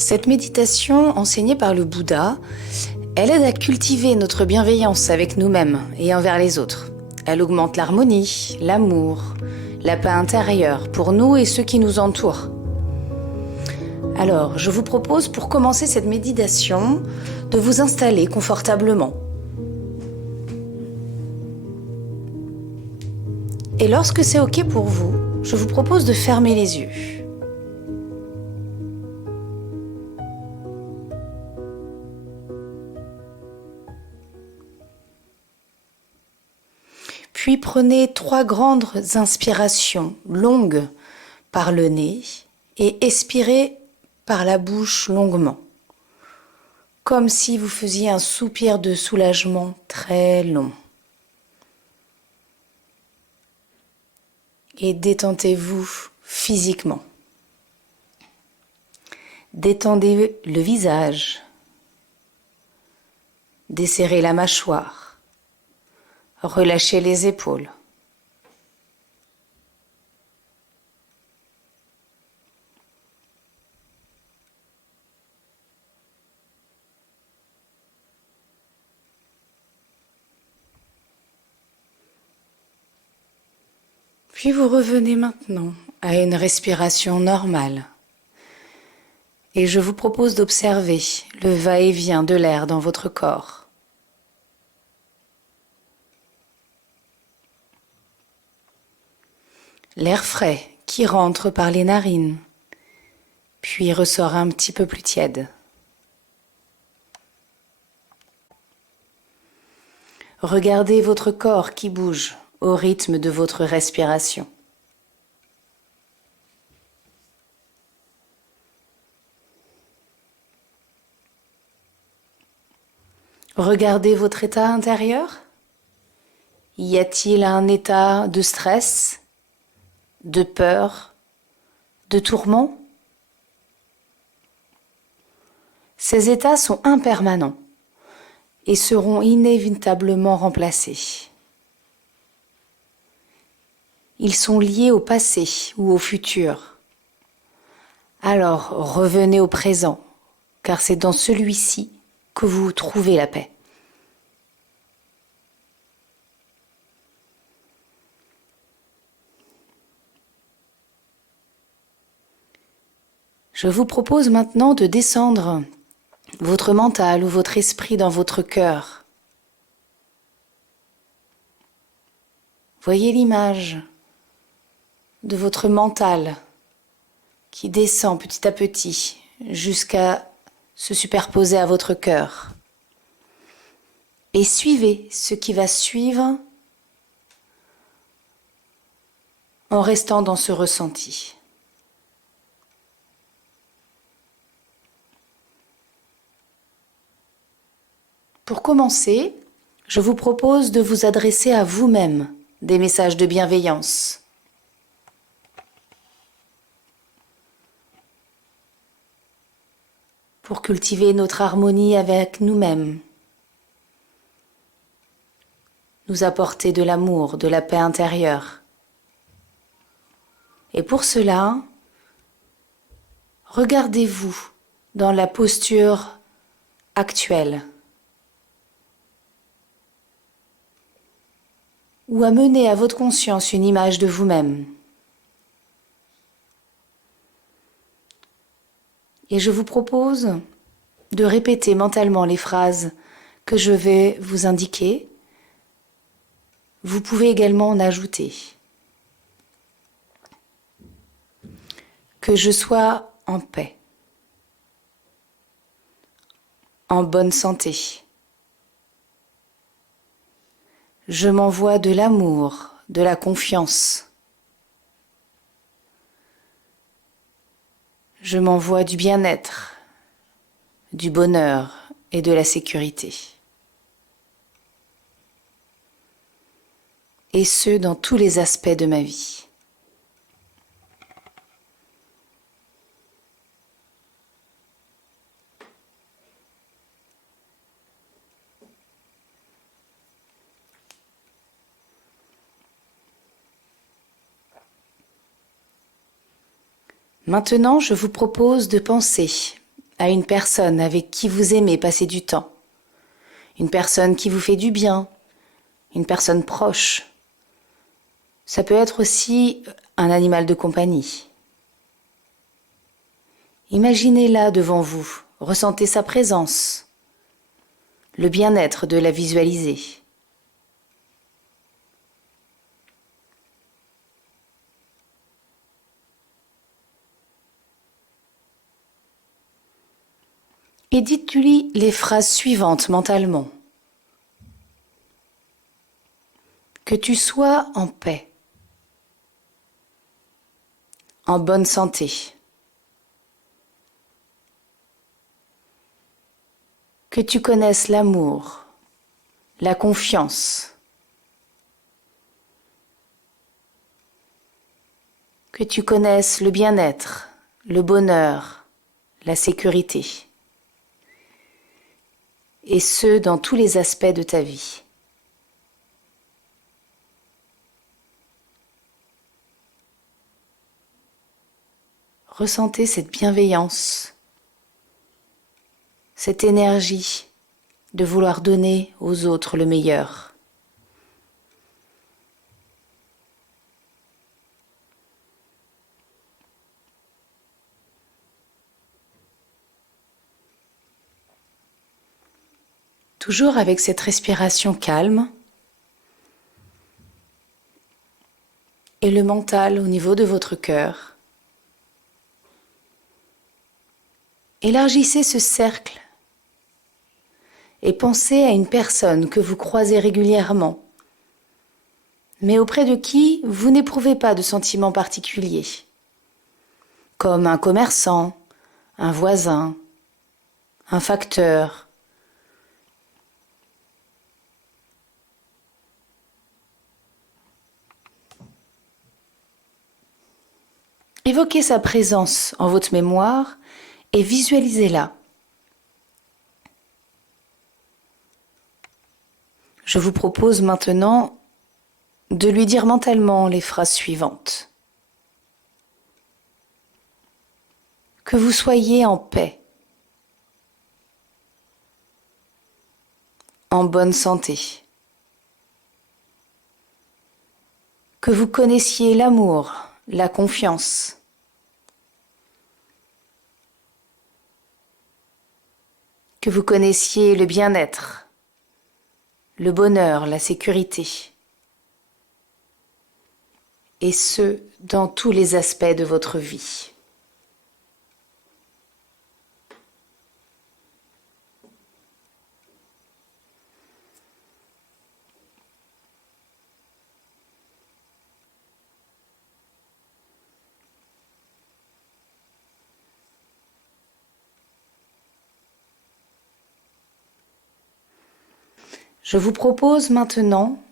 Cette méditation enseignée par le Bouddha, elle aide à cultiver notre bienveillance avec nous-mêmes et envers les autres. Elle augmente l'harmonie, l'amour, la paix intérieure pour nous et ceux qui nous entourent. Alors, je vous propose pour commencer cette méditation de vous installer confortablement. Et lorsque c'est OK pour vous, je vous propose de fermer les yeux. Puis prenez 3 grandes inspirations longues par le nez et expirez par la bouche longuement, comme si vous faisiez un soupir de soulagement très long. Et détendez-vous physiquement. Détendez le visage, desserrez la mâchoire, relâchez les épaules. Puis vous revenez maintenant à une respiration normale. Et je vous propose d'observer le va-et-vient de l'air dans votre corps. L'air frais qui rentre par les narines, puis ressort un petit peu plus tiède. Regardez votre corps qui bouge au rythme de votre respiration. Regardez votre état intérieur. Y a-t-il un état de stress, de peur, de tourment? Ces états sont impermanents et seront inévitablement remplacés. Ils sont liés au passé ou au futur. Alors revenez au présent, car c'est dans celui-ci que vous trouvez la paix. Je vous propose maintenant de descendre votre mental ou votre esprit dans votre cœur. Voyez l'image de votre mental qui descend petit à petit jusqu'à se superposer à votre cœur. Et suivez ce qui va suivre en restant dans ce ressenti. Pour commencer, je vous propose de vous adresser à vous-même des messages de bienveillance. Pour cultiver notre harmonie avec nous-mêmes, nous apporter de l'amour, de la paix intérieure. Et pour cela, regardez-vous dans la posture actuelle, ou amenez à votre conscience une image de vous-même. Et je vous propose de répéter mentalement les phrases que je vais vous indiquer. Vous pouvez également en ajouter. Que je sois en paix, en bonne santé. Je m'envoie de l'amour, de la confiance. Je m'envoie du bien-être, du bonheur et de la sécurité. Et ce, dans tous les aspects de ma vie. Maintenant, je vous propose de penser à une personne avec qui vous aimez passer du temps, une personne qui vous fait du bien, une personne proche. Ça peut être aussi un animal de compagnie. Imaginez-la devant vous, ressentez sa présence, le bien-être de la visualiser. Et dites-lui les phrases suivantes mentalement. Que tu sois en paix, en bonne santé, que tu connaisses l'amour, la confiance, que tu connaisses le bien-être, le bonheur, la sécurité, et ce dans tous les aspects de ta vie. Ressentez cette bienveillance, cette énergie de vouloir donner aux autres le meilleur. Toujours avec cette respiration calme et le mental au niveau de votre cœur. Élargissez ce cercle et pensez à une personne que vous croisez régulièrement, mais auprès de qui vous n'éprouvez pas de sentiments particuliers, comme un commerçant, un voisin, un facteur. Évoquez sa présence en votre mémoire et visualisez-la. Je vous propose maintenant de lui dire mentalement les phrases suivantes. Que vous soyez en paix, en bonne santé, que vous connaissiez l'amour, la confiance, que vous connaissiez le bien-être, le bonheur, la sécurité, et ce, dans tous les aspects de votre vie. Je vous propose maintenant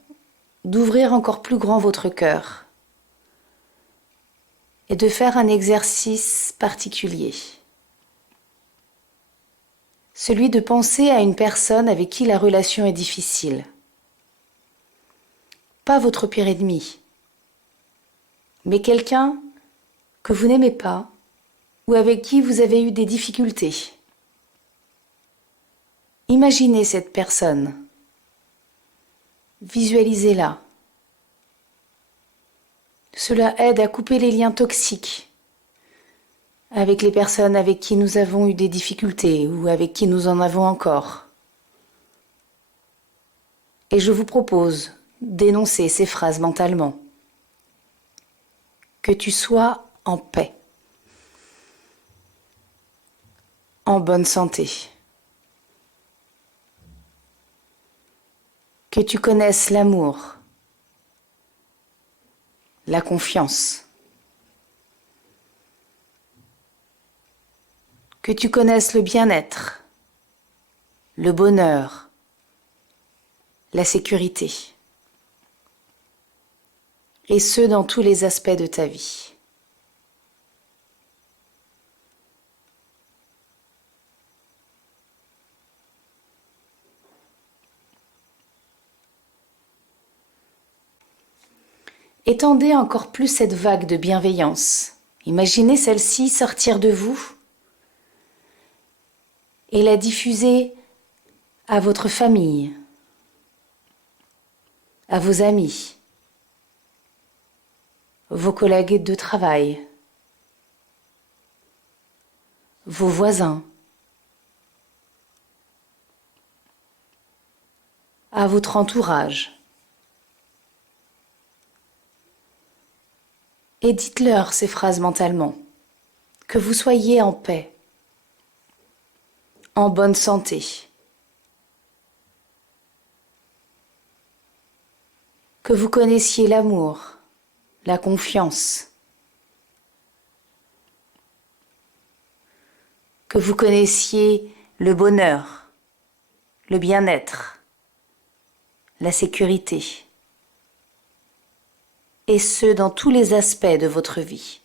d'ouvrir encore plus grand votre cœur et de faire un exercice particulier. Celui de penser à une personne avec qui la relation est difficile. Pas votre pire ennemi, mais quelqu'un que vous n'aimez pas ou avec qui vous avez eu des difficultés. Imaginez cette personne. Visualisez-la. Cela aide à couper les liens toxiques avec les personnes avec qui nous avons eu des difficultés ou avec qui nous en avons encore. Et je vous propose d'énoncer ces phrases mentalement. Que tu sois en paix, en bonne santé, que tu connaisses l'amour, la confiance, que tu connaisses le bien-être, le bonheur, la sécurité, et ce dans tous les aspects de ta vie. Étendez encore plus cette vague de bienveillance. Imaginez celle-ci sortir de vous et la diffuser à votre famille, à vos amis, vos collègues de travail, vos voisins, à votre entourage. Et dites-leur ces phrases mentalement, que vous soyez en paix, en bonne santé, que vous connaissiez l'amour, la confiance, que vous connaissiez le bonheur, le bien-être, la sécurité, et ce dans tous les aspects de votre vie.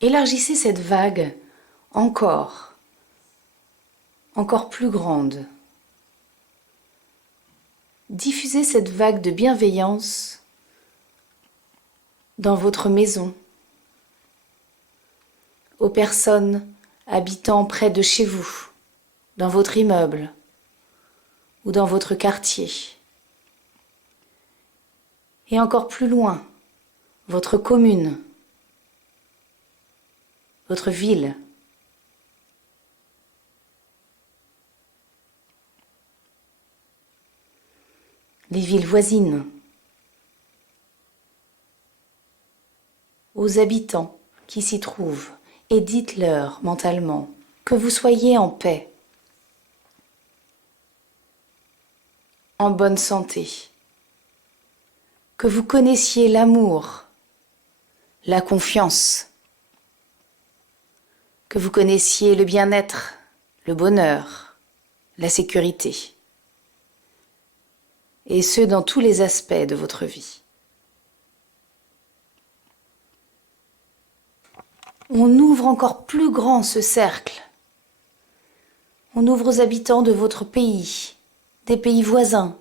Élargissez cette vague encore plus grande. Diffusez cette vague de bienveillance dans votre maison, aux personnes habitant près de chez vous, dans votre immeuble ou dans votre quartier. Et encore plus loin, votre commune, votre ville. Les villes voisines, aux habitants qui s'y trouvent, et dites-leur mentalement que vous soyez en paix, en bonne santé, que vous connaissiez l'amour, la confiance, que vous connaissiez le bien-être, le bonheur, la sécurité, et ce dans tous les aspects de votre vie. On ouvre encore plus grand ce cercle. On ouvre aux habitants de votre pays, des pays voisins,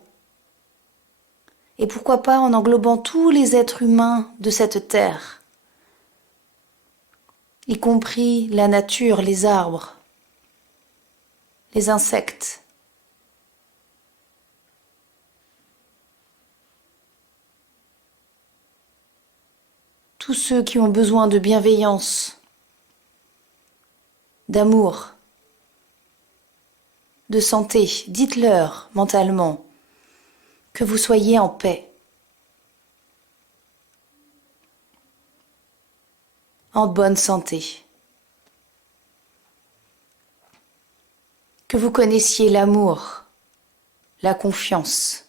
et pourquoi pas en englobant tous les êtres humains de cette terre, y compris la nature, les arbres, les insectes. Tous ceux qui ont besoin de bienveillance, d'amour, de santé, dites-leur mentalement que vous soyez en paix, en bonne santé, que vous connaissiez l'amour, la confiance,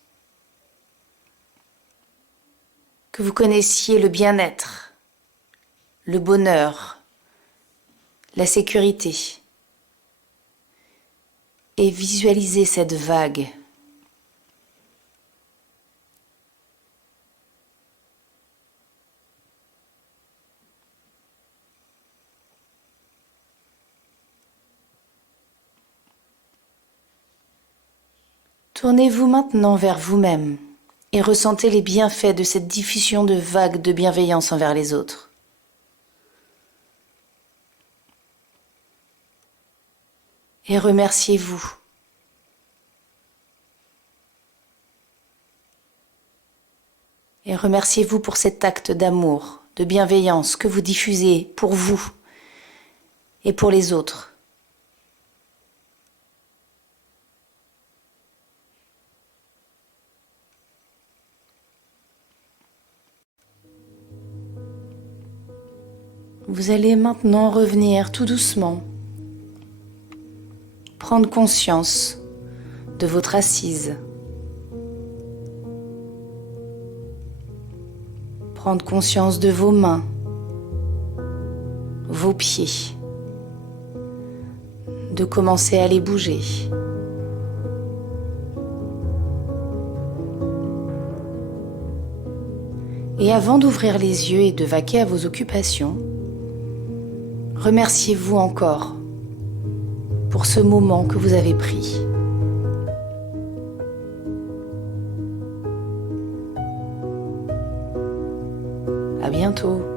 que vous connaissiez le bien-être, le bonheur, la sécurité, et visualisez cette vague. Tournez-vous maintenant vers vous-même et ressentez les bienfaits de cette diffusion de vagues de bienveillance envers les autres. Et remerciez-vous. Et remerciez-vous pour cet acte d'amour, de bienveillance que vous diffusez pour vous et pour les autres. Vous allez maintenant revenir tout doucement, prendre conscience de votre assise, prendre conscience de vos mains, vos pieds, de commencer à les bouger. Et avant d'ouvrir les yeux et de vaquer à vos occupations, Remerciez-vous encore pour ce moment que vous avez pris. À bientôt.